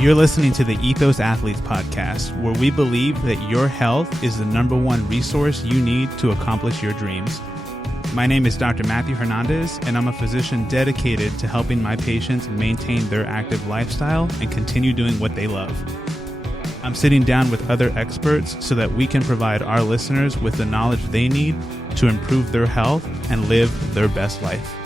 You're listening to the Ethos Athletes Podcast, where we believe that your health is the number one resource you need to accomplish your dreams. My name is Dr. Matthew Hernandez, and I'm a physician dedicated to helping my patients maintain their active lifestyle and continue doing what they love. I'm sitting down with other experts so that we can provide our listeners with the knowledge they need to improve their health and live their best life.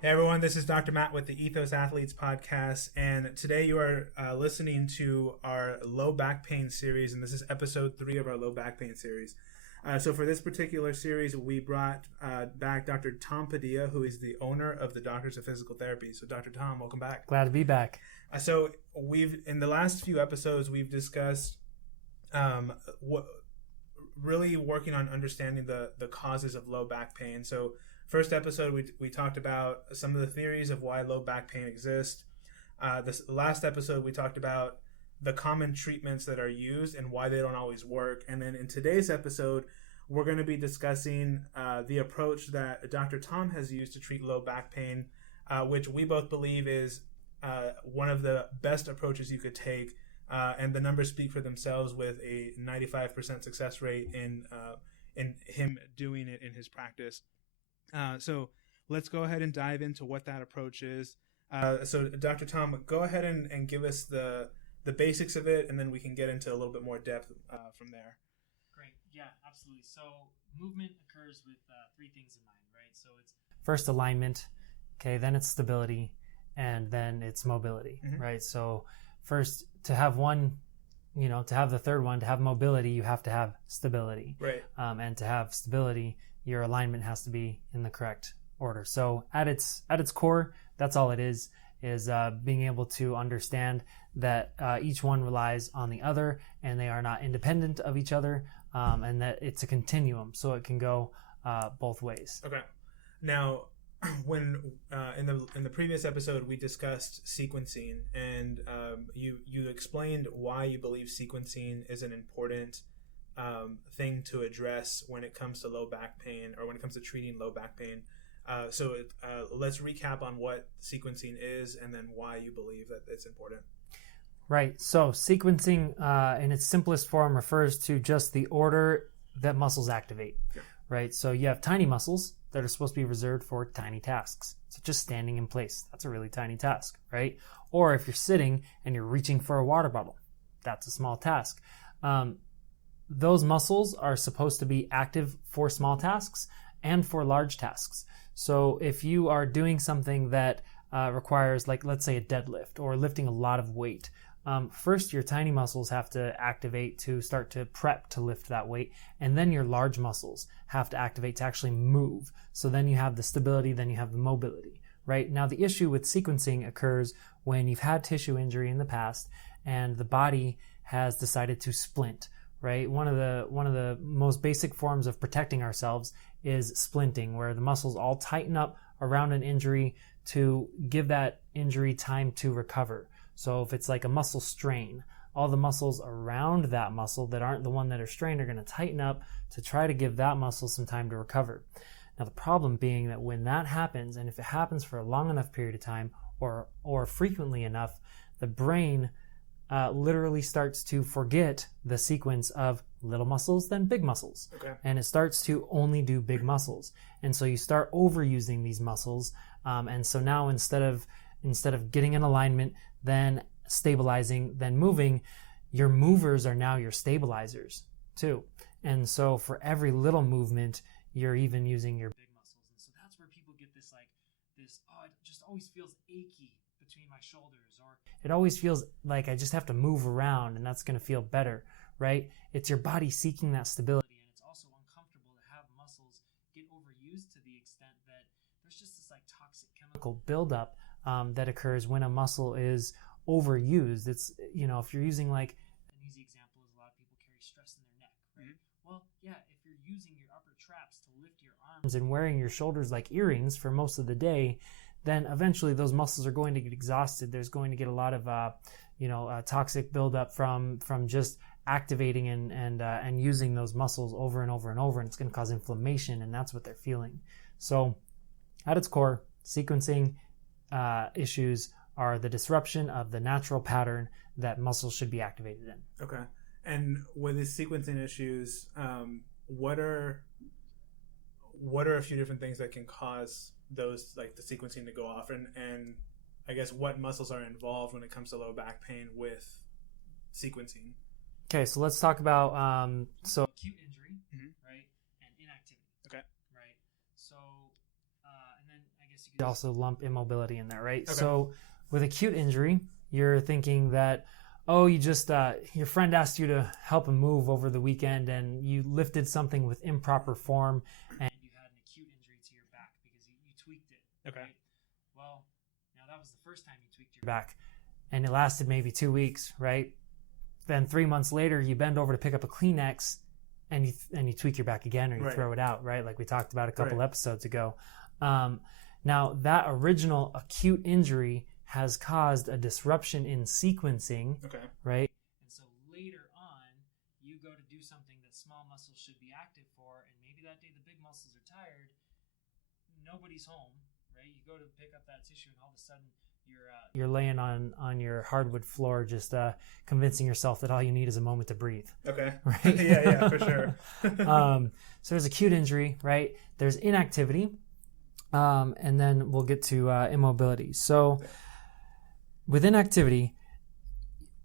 Hey everyone, this is Dr. Matt with the Ethos Athletes Podcast, and today you are listening to our low back pain series, and this is episode 3 of our low back pain series. So for this particular series, we brought back Dr. Tom Padilla, who is the owner of the Doctors of Physical Therapy. So Dr. Tom, welcome back. Glad to be back. So in the last few episodes, we've discussed really working on understanding the causes of low back pain. So first episode, we talked about some of the theories of why low back pain exists. This last episode, we talked about the common treatments that are used and why they don't always work. And then in today's episode, we're going to be discussing the approach that Dr. Tom has used to treat low back pain, which we both believe is one of the best approaches you could take. And the numbers speak for themselves with a 95% success rate in him doing it in his practice. So let's go ahead and dive into what that approach is. So Dr. Tom, go ahead and give us the basics of it, and then we can get into a little bit more depth from there. Great. Yeah, absolutely. So movement occurs with 3 things in mind, right? So it's first alignment, okay, then it's stability, and then it's mobility, right? So first, to have one, to have the third one, to have mobility, you have to have stability. Right. And to have stability, your alignment has to be in the correct order. So at its core, that's all it is being able to understand that each one relies on the other and they are not independent of each other, and that it's a continuum, so it can go both ways. Okay. Now, when in the previous episode we discussed sequencing, and you explained why you believe sequencing is an important thing to address when it comes to low back pain, or when it comes to treating low back pain. So let's recap on what sequencing is and then why you believe that it's important. Right. So sequencing in its simplest form refers to just the order that muscles activate. Yeah. Right. So you have tiny muscles that are supposed to be reserved for tiny tasks. So just standing in place, that's a really tiny task, right? Or if you're sitting and you're reaching for a water bottle, that's a small task. Those muscles are supposed to be active for small tasks and for large tasks. So if you are doing something that requires, like, let's say a deadlift or lifting a lot of weight, first your tiny muscles have to activate to start to prep to lift that weight, and then your large muscles have to activate to actually move. So then you have the stability, then you have the mobility, right? Now the issue with sequencing occurs when you've had tissue injury in the past and the body has decided to splint, right? One of the most basic forms of protecting ourselves is splinting, where the muscles all tighten up around an injury to give that injury time to recover. So if it's like a muscle strain, all the muscles around that muscle that aren't the one that are strained are going to tighten up to try to give that muscle some time to recover. Now the problem being that when that happens, and if it happens for a long enough period of time or frequently enough, the brain literally starts to forget the sequence of little muscles, then big muscles. Okay. And it starts to only do big muscles. And so you start overusing these muscles. And so now instead of getting in alignment, then stabilizing, then moving, your movers are now your stabilizers too. And so for every little movement, you're even using your big muscles. And so that's where people get this, it just always feels achy between my shoulders, or it always feels like I just have to move around and that's going to feel better, right? It's your body seeking that stability, and it's also uncomfortable to have muscles get overused to the extent that there's just this toxic chemical buildup that occurs when a muscle is overused. It's, if you're using an easy example is a lot of people carry stress in their neck, right? Mm-hmm. Well, yeah, if you're using your upper traps to lift your arms and wearing your shoulders like earrings for most of the day, then eventually those muscles are going to get exhausted. There's going to get a lot of toxic buildup from just activating and using those muscles over and over and over, and it's going to cause inflammation, and that's what they're feeling. So at its core, sequencing issues are the disruption of the natural pattern that muscles should be activated in. Okay. And with these sequencing issues, what are a few different things that can cause those, like the sequencing to go off, and I guess what muscles are involved when it comes to low back pain with sequencing? Okay, so let's talk about acute injury, right, and inactivity. Okay. Right. So, and then I guess you could also lump immobility in there, right? Okay. So, with acute injury, you're thinking that, you just your friend asked you to help him move over the weekend, and you lifted something with improper form, and you had an acute injury to your back because you tweaked it. Okay. Right? Well, now that was the first time you tweaked your back, and it lasted maybe 2 weeks, right? Then 3 months later, you bend over to pick up a Kleenex, and you tweak your back again, or you throw it out, right? Like we talked about a couple episodes ago. Now, that original acute injury has caused a disruption in sequencing, right? And so later on, you go to do something that small muscles should be active for, and maybe that day the big muscles are tired, nobody's home, right? You go to pick up that tissue, and all of a sudden you're laying on your hardwood floor, just convincing yourself that all you need is a moment to breathe. Okay. Right? yeah, for sure. So there's acute injury, right? There's inactivity, and then we'll get to immobility. So with inactivity,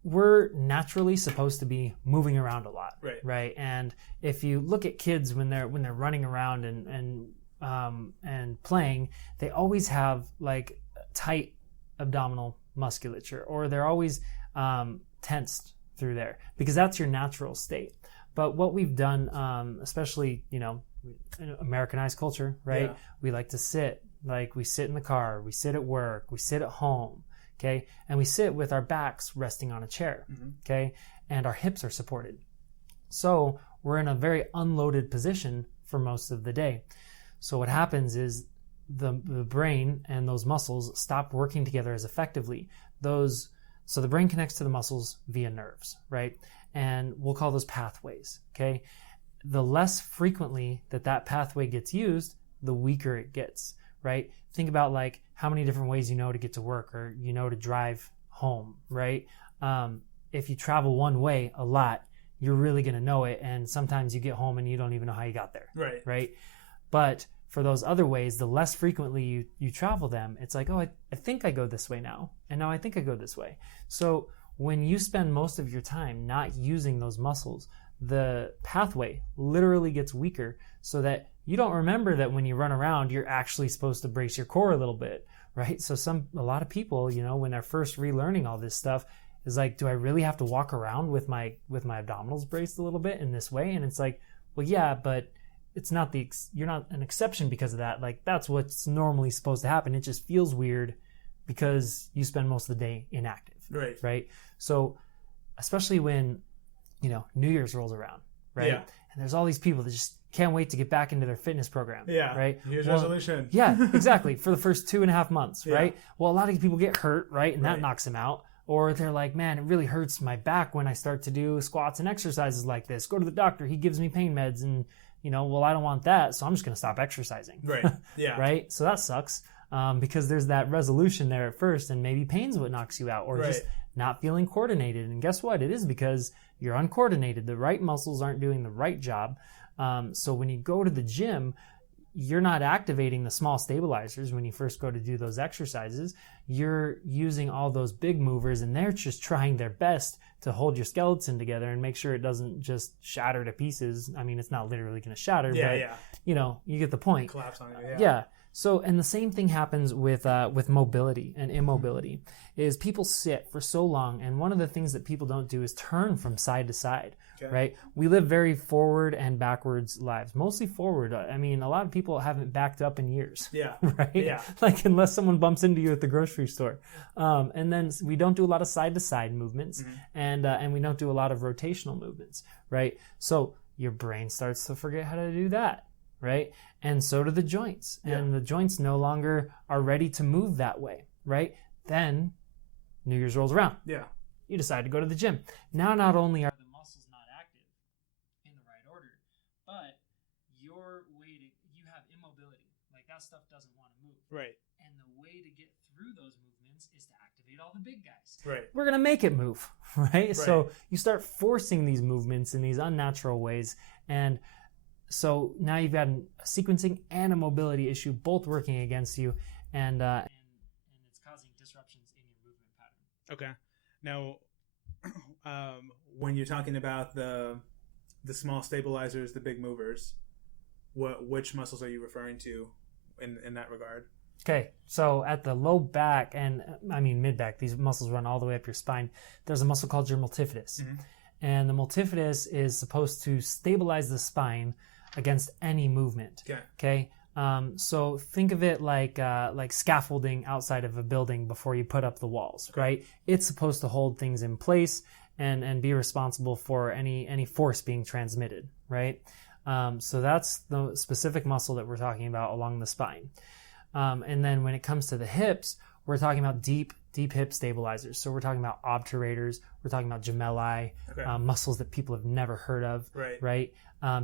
we're naturally supposed to be moving around a lot, right? And if you look at kids when they're running around and playing, they always have like tight abdominal musculature, or they're always tensed through there, because that's your natural state. But what we've done, especially in Americanized culture, right? Yeah. We like to sit, like we sit in the car, we sit at work, we sit at home. Okay, and we sit with our backs resting on a chair, okay, and our hips are supported. So we're in a very unloaded position for most of the day. So what happens is the brain and those muscles stop working together as effectively. So the brain connects to the muscles via nerves, right? And we'll call those pathways, okay? The less frequently that pathway gets used, the weaker it gets, right? Think about like how many different ways you know to get to work, or to drive home, right? If you travel one way a lot, you're really going to know it, and sometimes you get home and you don't even know how you got there, right? But for those other ways, the less frequently you travel them, it's like, I think I go this way now, and now I think I go this way. So when you spend most of your time not using those muscles, the pathway literally gets weaker, so that you don't remember that when you run around, you're actually supposed to brace your core a little bit, right? So a lot of people, when they're first relearning all this stuff, is like, do I really have to walk around with my abdominals braced a little bit in this way? And it's like, well, yeah, but it's not you're not an exception because of that. Like, that's what's normally supposed to happen. It just feels weird because you spend most of the day inactive, right? So especially when New Year's rolls around, right? Yeah. And there's all these people that just can't wait to get back into their fitness program. Yeah. Right. Here's resolution. Yeah, exactly. For the first 2.5 months, right? Well, a lot of people get hurt, right? And that knocks them out. Or they're like, man, it really hurts my back when I start to do squats and exercises like this. Go to the doctor. He gives me pain meds, and well, I don't want that, so I'm just going to stop exercising. Right. Yeah. Right. So that sucks, because there's that resolution there at first, and maybe pain's what knocks you out, or just not feeling coordinated. And guess what? It is because you're uncoordinated. The right muscles aren't doing the right job. So when you go to the gym, you're not activating the small stabilizers when you first go to do those exercises. You're using all those big movers, and they're just trying their best to hold your skeleton together and make sure it doesn't just shatter to pieces. I mean, it's not literally going to shatter, but you get the point. Collapse on you. Yeah. So, and the same thing happens with mobility and immobility. Is people sit for so long, and one of the things that people don't do is turn from side to side, right? We live very forward and backwards lives, mostly forward. I mean, a lot of people haven't backed up in years, right? Yeah. Like, unless someone bumps into you at the grocery store. And then we don't do a lot of side to side movements, and we don't do a lot of rotational movements, right? So your brain starts to forget how to do that, right? And so do the joints, and the joints no longer are ready to move that way, right? Then New Year's rolls around. Yeah. You decide to go to the gym. Now, not only are the muscles not active in the right order, but you have immobility. Like, that stuff doesn't want to move. Right. And the way to get through those movements sequence is to activate all the big guys. Right. We're going to make it move, right? So you start forcing these movements in these unnatural ways. And so now you've got a sequencing and a mobility issue both working against you. And it's causing disruptions in your movement pattern. Okay. Now, when you're talking about the small stabilizers, the big movers, which muscles are you referring to in that regard? Okay, so at the low back and mid back, these muscles run all the way up your spine. There's a muscle called your multifidus, and the multifidus is supposed to stabilize the spine against any movement. Okay. So think of it like scaffolding outside of a building before you put up the walls, right? It's supposed to hold things in place and be responsible for any force being transmitted, right? So that's the specific muscle that we're talking about along the spine. And then when it comes to the hips, we're talking about deep hip stabilizers. So we're talking about obturators, we're talking about gemelli, muscles that people have never heard of, right?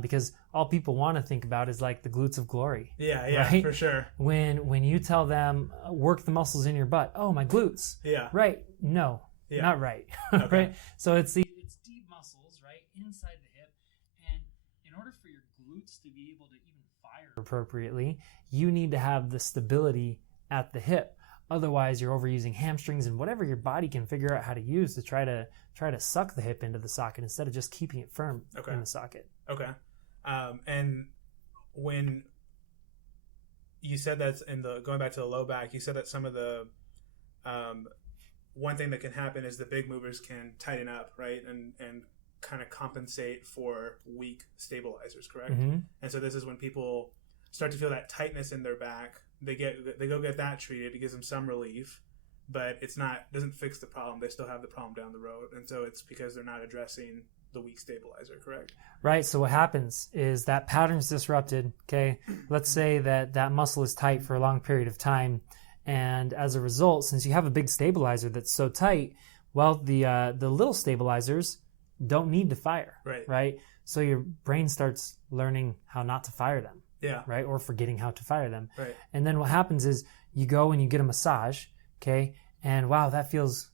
Because all people want to think about is like the glutes of glory. Yeah, right? For sure. When you tell them, work the muscles in your butt, oh, my glutes. Yeah. Right. No, not right. Right. So it's deep muscles, right, inside the hip. And in order for your glutes to be able to even fire appropriately, you need to have the stability at the hip. Otherwise, you're overusing hamstrings and whatever your body can figure out how to use to try to suck the hip into the socket instead of just keeping it firm in the socket. Okay. And when you said that's going back to the low back, you said that some of the one thing that can happen is the big movers can tighten up, right, and kind of compensate for weak stabilizers, correct? And so this is when people start to feel that tightness in their back. They go get that treated. It gives them some relief, but doesn't fix the problem. They still have the problem down the road, and so it's because they're not addressing the weak stabilizer, correct? Right. So what happens is that pattern's disrupted. Okay, let's say that muscle is tight for a long period of time, and as a result, since you have a big stabilizer that's so tight, well, the little stabilizers don't need to fire. Right. So your brain starts learning how not to fire them. Yeah. Right. Or forgetting how to fire them. Right. And then what happens is you go and you get a massage. Okay. And wow, that feels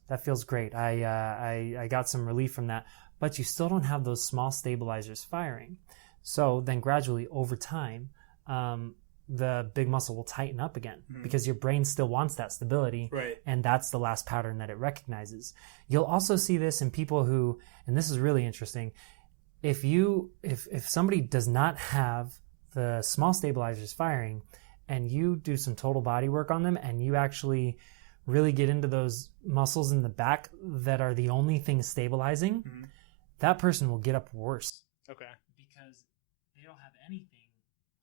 great. I got some relief from that. But you still don't have those small stabilizers firing. So then gradually over time, the big muscle will tighten up again because your brain still wants that stability. Right. And that's the last pattern that it recognizes. You'll also see this in people who, and this is really interesting, if somebody does not have the small stabilizers firing and you do some total body work on them and you actually really get into those muscles in the back that are the only thing stabilizing, that person will get up worse. Okay. Because they don't have anything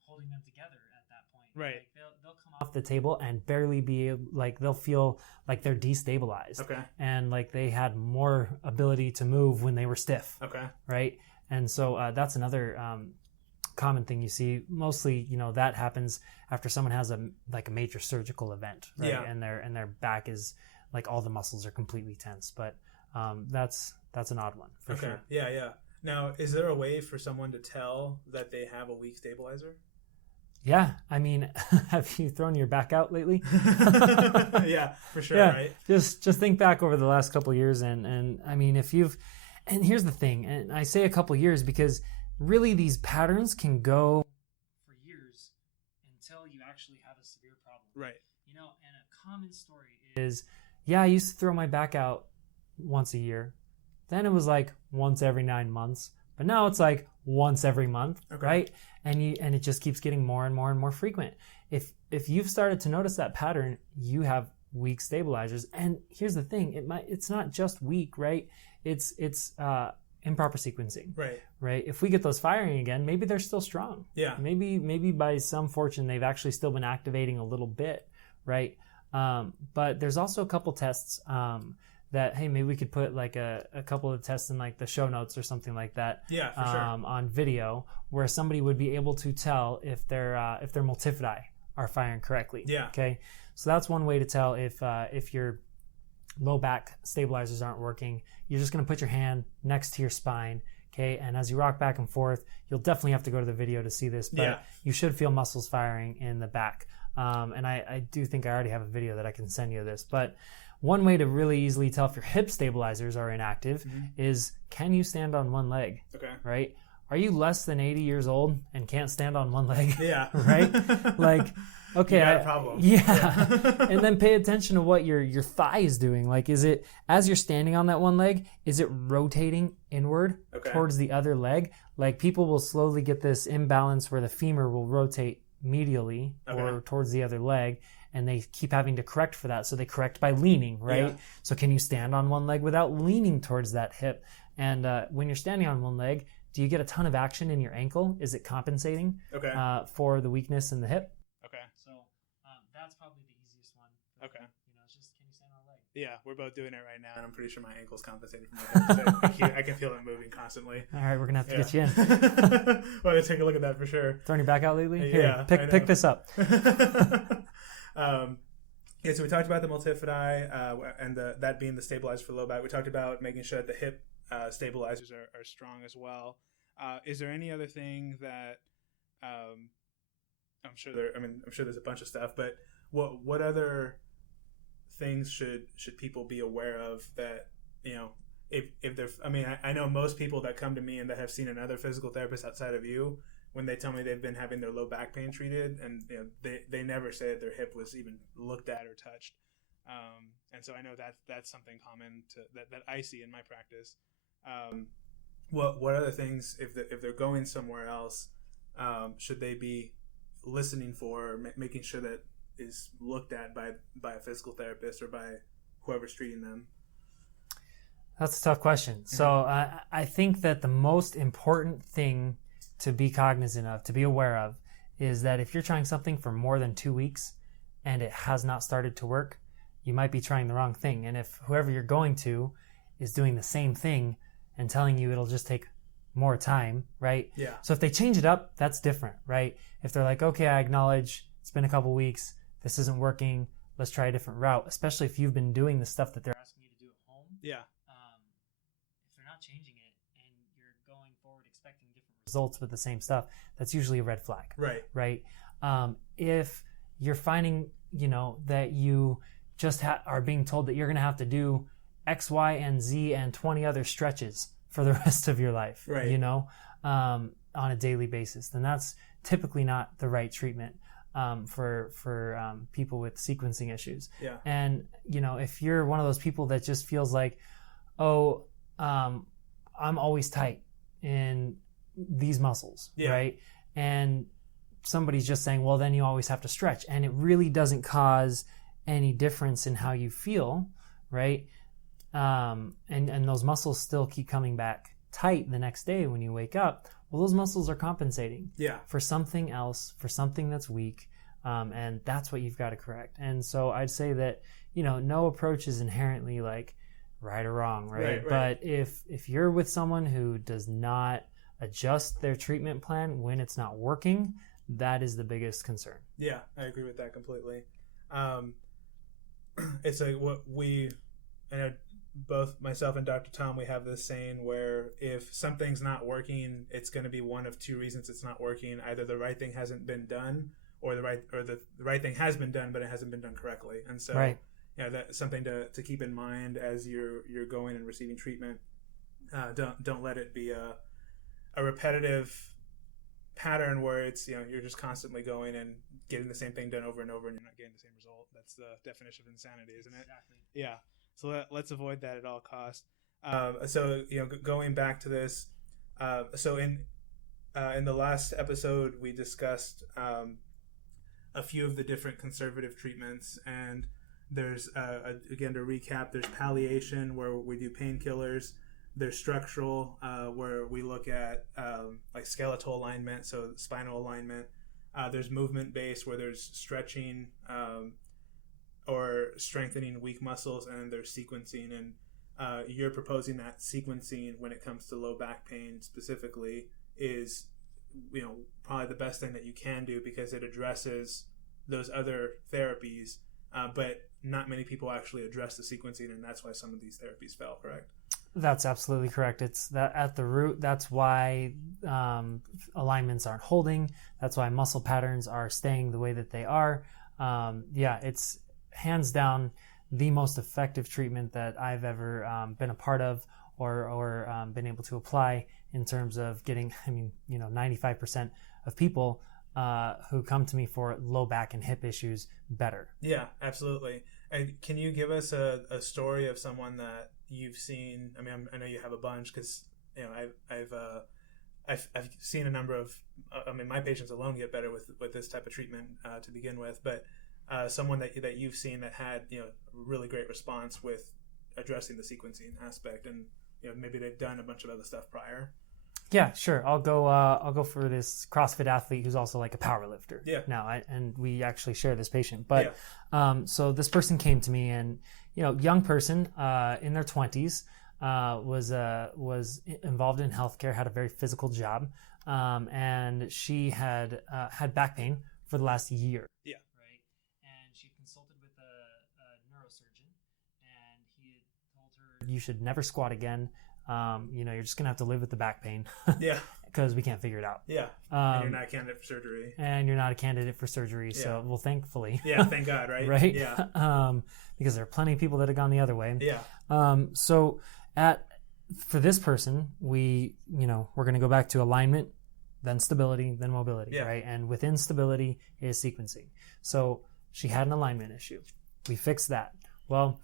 holding them together at that point. Right. Like they'll come off the table and barely be able, like they'll feel like they're destabilized. Okay. And like they had more ability to move when they were stiff. Okay. Right. And so that's another common thing you see. Mostly, that happens after someone has a major surgical event, right? Yeah. And their back is like all the muscles are completely tense. But that's an odd one for sure. Yeah. Now, is there a way for someone to tell that they have a weak stabilizer? Yeah, I mean, have you thrown your back out lately? Yeah, for sure. Yeah, right. Just think back over the last couple of years, and I mean, and here's the thing, and I say a couple of years because really these patterns can go for years until you actually have a severe problem. Right. And a common story is, I used to throw my back out once a year. Then it was like once every 9 months, but now it's like once every month, right? And it just keeps getting more and more and more frequent. If you've started to notice that pattern, you have weak stabilizers. And here's the thing, it's not just weak, right? It's improper sequencing. Right. If we get those firing again, maybe they're still strong. Yeah. Maybe by some fortune they've actually still been activating a little bit, right? But there's also a couple tests that, hey, maybe we could put like a couple of tests in like the show notes or something like that. Yeah, for sure. On video, where somebody would be able to tell if their multifidi are firing correctly. Yeah. Okay. So that's one way to tell if your low back stabilizers aren't working. You're just going to put your hand next to your spine. Okay. And as you rock back and forth, you'll definitely have to go to the video to see this, but you should feel muscles firing in the back. And I do think I already have a video that I can send you this, but one way to really easily tell if your hip stabilizers are inactive is, can you stand on one leg? Okay. Right? Are you less than 80 years old and can't stand on one leg? Yeah. Right? Like, okay. You got a problem. Yeah. And then pay attention to what your thigh is doing. Like, is it, as you're standing on that one leg, is it rotating inward towards the other leg? Like, people will slowly get this imbalance where the femur will rotate medially or towards the other leg, and they keep having to correct for that. So they correct by leaning, right? Yeah. So can you stand on one leg without leaning towards that hip? And when you're standing on one leg, do you get a ton of action in your ankle? Is it compensating for the weakness in the hip? Okay. So that's probably the easiest one. Okay. You know, it's just, can you stand on a leg? Yeah, we're both doing it right now, and I'm pretty sure my ankle's compensating for my hip. I can feel it moving constantly. All right, we're going to have to get you in. Well, let's take a look at that for sure. Throwing your back out lately? Here, Yeah, pick this up. So we talked about the multifidi and that being the stabilizer for low back. We talked about making sure that the hip stabilizers are strong as well. Is there any other thing that I'm sure there's a bunch of stuff, but what other things should people be aware of that, you know, if they're, I know most people that come to me and that have seen another physical therapist outside of you, when they tell me they've been having their low back pain treated, and you know, they never say that their hip was even looked at or touched. And so I know that's something common that I see in my practice. What other things, if they're going somewhere else, should they be listening for, making sure that is looked at by a physical therapist or by whoever's treating them? That's a tough question. Mm-hmm. So I think that the most important thing to be cognizant of, to be aware of, is that if you're trying something for more than 2 weeks and it has not started to work, you might be trying the wrong thing. And if whoever you're going to is doing the same thing and telling you it'll just take more time, right? Yeah. So if they change it up, that's different, right? If they're like, okay, I acknowledge it's been a couple weeks, this isn't working, let's try a different route, especially if you've been doing the stuff that they're asking you to do at home. Yeah. If they're not changing it and you're going forward expecting different results with the same stuff, that's usually a red flag. Right. Right. If you're finding, you know, that you just are being told that you're going to have to do X, Y, and Z and 20 other stretches for the rest of your life, right, you know, on a daily basis, then that's typically not the right treatment for people with sequencing issues. Yeah. And, you know, if you're one of those people that just feels like, oh, I'm always tight in these muscles, yeah, right? And somebody's just saying, well, then you always have to stretch. And it really doesn't cause any difference in how you feel, right? And those muscles still keep coming back tight the next day when you wake up. Well, those muscles are compensating for something else, for something that's weak, and that's what you've got to correct. And so I'd say that, you know, no approach is inherently like right or wrong, right? But if you're with someone who does not adjust their treatment plan when it's not working, that is the biggest concern. Yeah, I agree with that completely. It's like I know both myself and Dr. Tom, we have this saying where if something's not working, it's going to be one of two reasons it's not working. Either the right thing hasn't been done, or the right thing has been done, but it hasn't been done correctly. And so, yeah, that's something to keep in mind as you're going and receiving treatment. Don't let it be a repetitive pattern where it's, you know, you're just constantly going and getting the same thing done over and over and you're not getting the same result. That's the definition of insanity, isn't it? Exactly. Yeah. So let's avoid that at all costs. So, you know, going back to this, so in the last episode we discussed a few of the different conservative treatments, and there's again to recap, there's palliation where we do painkillers. There's structural where we look at like skeletal alignment, so spinal alignment. There's movement based where there's stretching or strengthening weak muscles, and then there's sequencing. And you're proposing that sequencing when it comes to low back pain specifically is, you know, probably the best thing that you can do because it addresses those other therapies, but not many people actually address the sequencing, and that's why some of these therapies fail, correct? That's absolutely correct. It's that at the root, that's why alignments aren't holding. That's why muscle patterns are staying the way that they are. It's hands down the most effective treatment that I've ever been a part of or been able to apply in terms of getting, 95% of people who come to me for low back and hip issues better. Yeah, absolutely. And can you give us a story of someone that you've seen? I mean, I know you have a bunch because I've seen a number of. My patients alone get better with this type of treatment to begin with, but someone that you've seen that had really great response with addressing the sequencing aspect, and maybe they've done a bunch of other stuff prior. Yeah, sure. I'll go for this CrossFit athlete who's also like a power lifter. Yeah. Now, and we actually share this patient, but so this person came to me, and young person in their 20s, was involved in healthcare, had a very physical job, and she had back pain for the last year. Yeah. Right. And she consulted with a neurosurgeon, and he had told her, you should never squat again. You're just gonna have to live with the back pain. Yeah. Because we can't figure it out. Yeah. And you're not a candidate for surgery. And you're not a candidate for surgery. Yeah. So, well, thankfully. Yeah, thank God, right? Right? Yeah. Because there are plenty of people that have gone the other way. Yeah. So for this person, we're going to go back to alignment, then stability, then mobility, right? And within stability is sequencing. So she had an alignment issue. We fixed that. Well,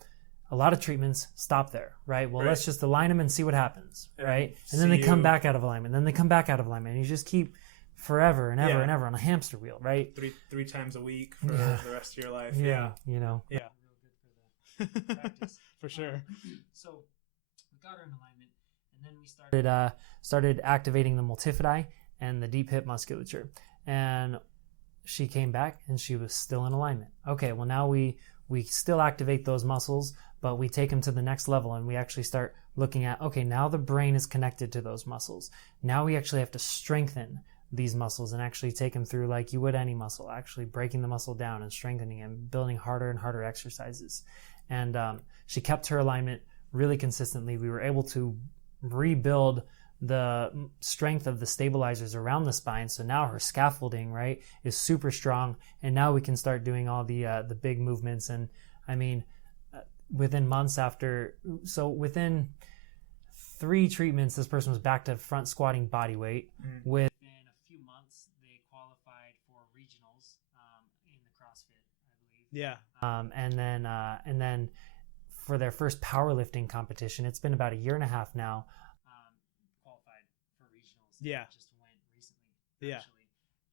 a lot of treatments stop there, right? Well, let's just align them and see what happens, right? And then they come back out of alignment. Then they come back out of alignment. And you just keep forever and ever and ever on a hamster wheel, right? Three times a week for the rest of your life. Yeah. Yeah. Yeah. Real good for the practice. For sure. So we got her in alignment, and then we started activating the multifidi and the deep hip musculature. And she came back, and she was still in alignment. Okay, well, now we still activate those muscles, but we take them to the next level, and we actually start looking at, okay, now the brain is connected to those muscles. Now we actually have to strengthen these muscles and actually take them through like you would any muscle, actually breaking the muscle down and strengthening and building harder and harder exercises. And she kept her alignment really consistently. We were able to rebuild the strength of the stabilizers around the spine. So now her scaffolding, right, is super strong. And now we can start doing all the big movements. And I mean, within 3 treatments, this person was back to front squatting body weight. Within a few months, they qualified for regionals in the CrossFit, I believe. Yeah. And then for their first powerlifting competition, it's been about a year and a half now, qualified for regionals. Yeah. Just went recently, actually.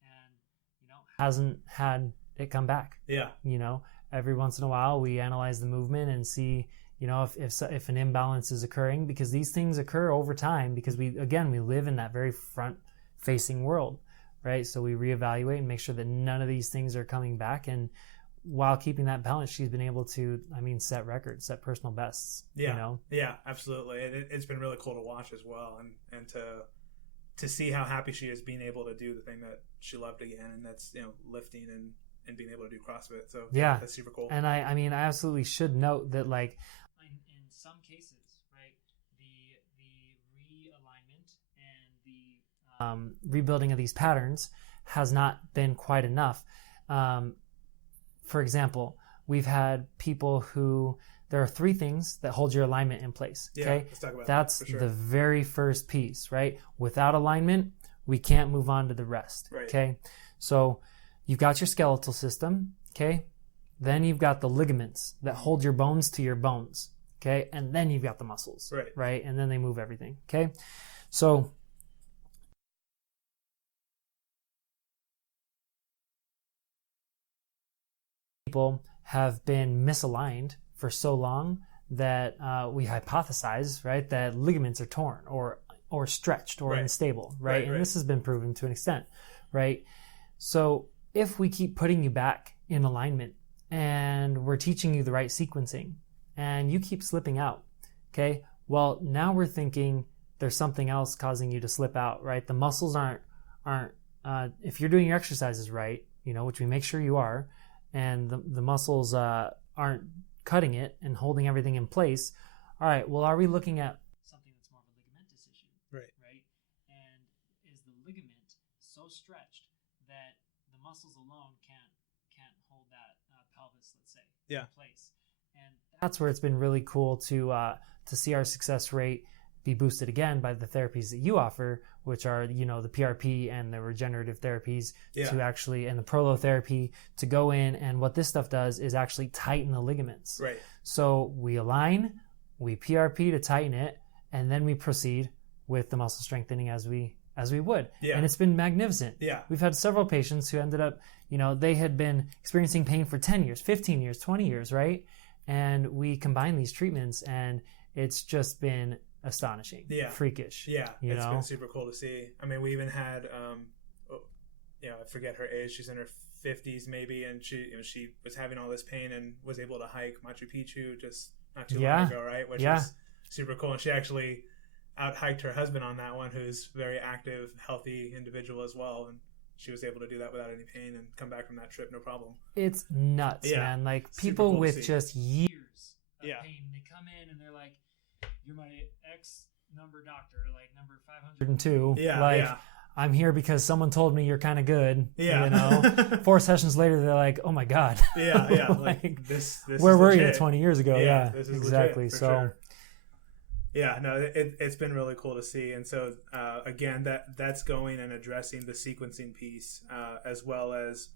And, hasn't had it come back. Yeah. Every once in a while we analyze the movement and see, if an imbalance is occurring, because these things occur over time, because we live in that very front facing world, right? So we reevaluate and make sure that none of these things are coming back. And while keeping that balance, she's been able to, set records, set personal bests. Yeah. Yeah, absolutely. And it's been really cool to watch as well. And to see how happy she is being able to do the thing that she loved again. And that's, lifting and being able to do CrossFit. So yeah, that's super cool. And I absolutely should note that, like, in some cases, right, the realignment and the rebuilding of these patterns has not been quite enough. For example, we've had people who, there are 3 things that hold your alignment in place. Okay, yeah, let's talk about that's that for sure. The very first piece, right? Without alignment, we can't move on to the rest. Right. Okay, so you've got your skeletal system. Okay, then you've got the ligaments that hold your bones to your bones. Okay, and then you've got the muscles. Right. Right, and then they move everything. Okay, so people have been misaligned for so long that we hypothesize, right, that ligaments are torn or stretched or unstable, right? And this has been proven to an extent, right? So if we keep putting you back in alignment and we're teaching you the right sequencing and you keep slipping out, okay, well, now we're thinking there's something else causing you to slip out, right? The muscles aren't if you're doing your exercises right, which we make sure you are, and the muscles aren't cutting it and holding everything in place. All right, well, are we looking at something that's more of a ligamentous issue? Right. And is the ligament so stretched that the muscles alone can't hold that pelvis, let's say, in place? And that's where it's been really cool to see our success rate be boosted again by the therapies that you offer, which are, the PRP and the regenerative therapies to actually, and the prolotherapy to go in. And what this stuff does is actually tighten the ligaments. Right. So we align, we PRP to tighten it, and then we proceed with the muscle strengthening as we would. Yeah. And it's been magnificent. Yeah. We've had several patients who ended up, they had been experiencing pain for 10 years, 15 years, 20 years, right? And we combine these treatments, and it's just been astonishing. Yeah. Freakish. Yeah. It's been super cool to see. I mean, we even had, I forget her age. She's in her 50s maybe, and she was having all this pain and was able to hike Machu Picchu just not too long ago, right? Which is super cool. And she actually out-hiked her husband on that one, who's a very active, healthy individual as well. And she was able to do that without any pain and come back from that trip no problem. It's nuts, man. Like, people cool with just years of pain, they come in and they're like, you're my X number doctor, like number 502. I'm here because someone told me you're kind of good. Yeah. 4 sessions later, they're like, oh my God. Yeah. like this where were legit. you 20 years ago? Yeah, this is exactly. Legit, so sure. Yeah, no, it's been really cool to see. And so, again, that's going and addressing the sequencing piece, as well as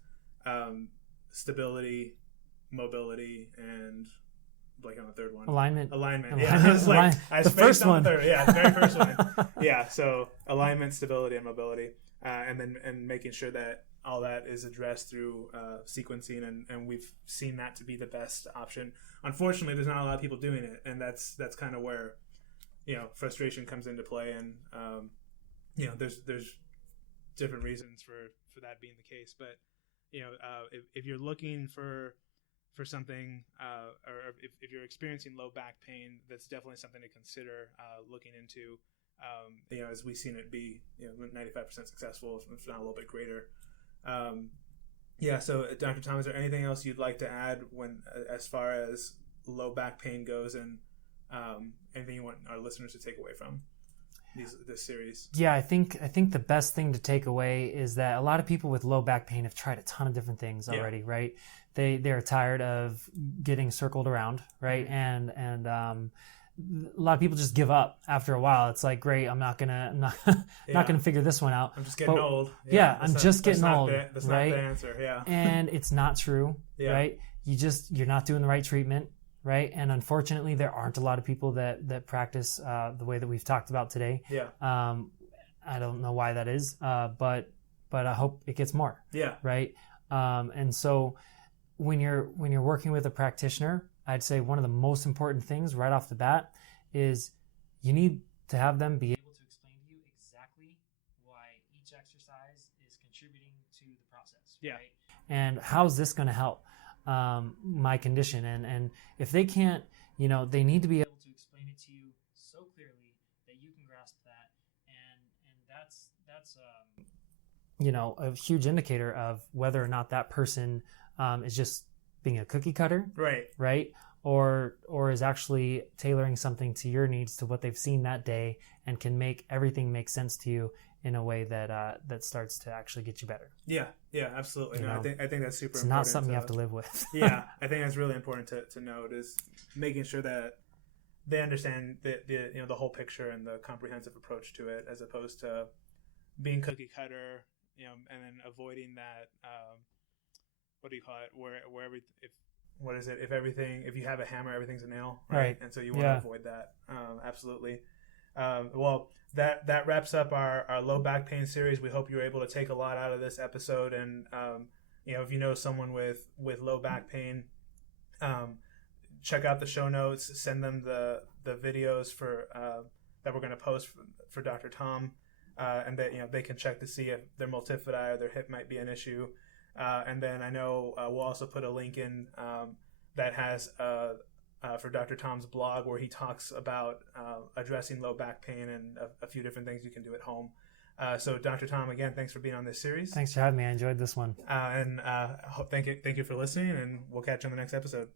stability, mobility, and like on the third one. Alignment. Yeah, the first one. The very first one. Yeah, so alignment, stability, and mobility, and making sure that all that is addressed through sequencing, and we've seen that to be the best option. Unfortunately, there's not a lot of people doing it, and that's kind of where frustration comes into play, and there's different reasons for that being the case. But if you're looking for something, or if you're experiencing low back pain, that's definitely something to consider looking into. As we've seen it be 95% successful, if not a little bit greater. So Dr. Tom, is there anything else you'd like to add as far as low back pain goes, and anything you want our listeners to take away from this series? Yeah, I think the best thing to take away is that a lot of people with low back pain have tried a ton of different things already, right? They're tired of getting circled around, right? And a lot of people just give up after a while. It's like, great, I'm not gonna figure this one out. I'm just getting old. I'm just getting old. That's not the answer. Yeah. And it's not true, right? You're not doing the right treatment, right? And unfortunately, there aren't a lot of people that practice the way that we've talked about today. Yeah. I don't know why that is, but I hope it gets more. Yeah. Right. And so when you're working with a practitioner, I'd say one of the most important things right off the bat is you need to have them be able to explain to you exactly why each exercise is contributing to the process. Yeah. Right? And how's this going to help my condition? And if they can't, they need to be able to explain it to you so clearly that you can grasp that. And that's a huge indicator of whether or not that person is just being a cookie cutter, right, or is actually tailoring something to your needs, to what they've seen that day, and can make everything make sense to you in a way that starts to actually get you better. Yeah, absolutely. No, I think that's super important. It's not something you have to live with. Yeah, I think that's really important to note, is making sure that they understand the whole picture and the comprehensive approach to it, as opposed to being cookie cutter, and then avoiding that. What do you call it? If you have a hammer, everything's a nail, right? And so you want to avoid that. Absolutely. Well, that wraps up our low back pain series. We hope you were able to take a lot out of this episode, and if you know someone with low back pain, check out the show notes. Send them the videos for that we're going to post for Dr. Tom, and that they can check to see if their multifidi or their hip might be an issue. And then I know we'll also put a link in that has for Dr. Tom's blog, where he talks about addressing low back pain and a few different things you can do at home. So Dr. Tom, again, thanks for being on this series. Thanks for having me. I enjoyed this one. And thank you for listening, and we'll catch you on the next episode.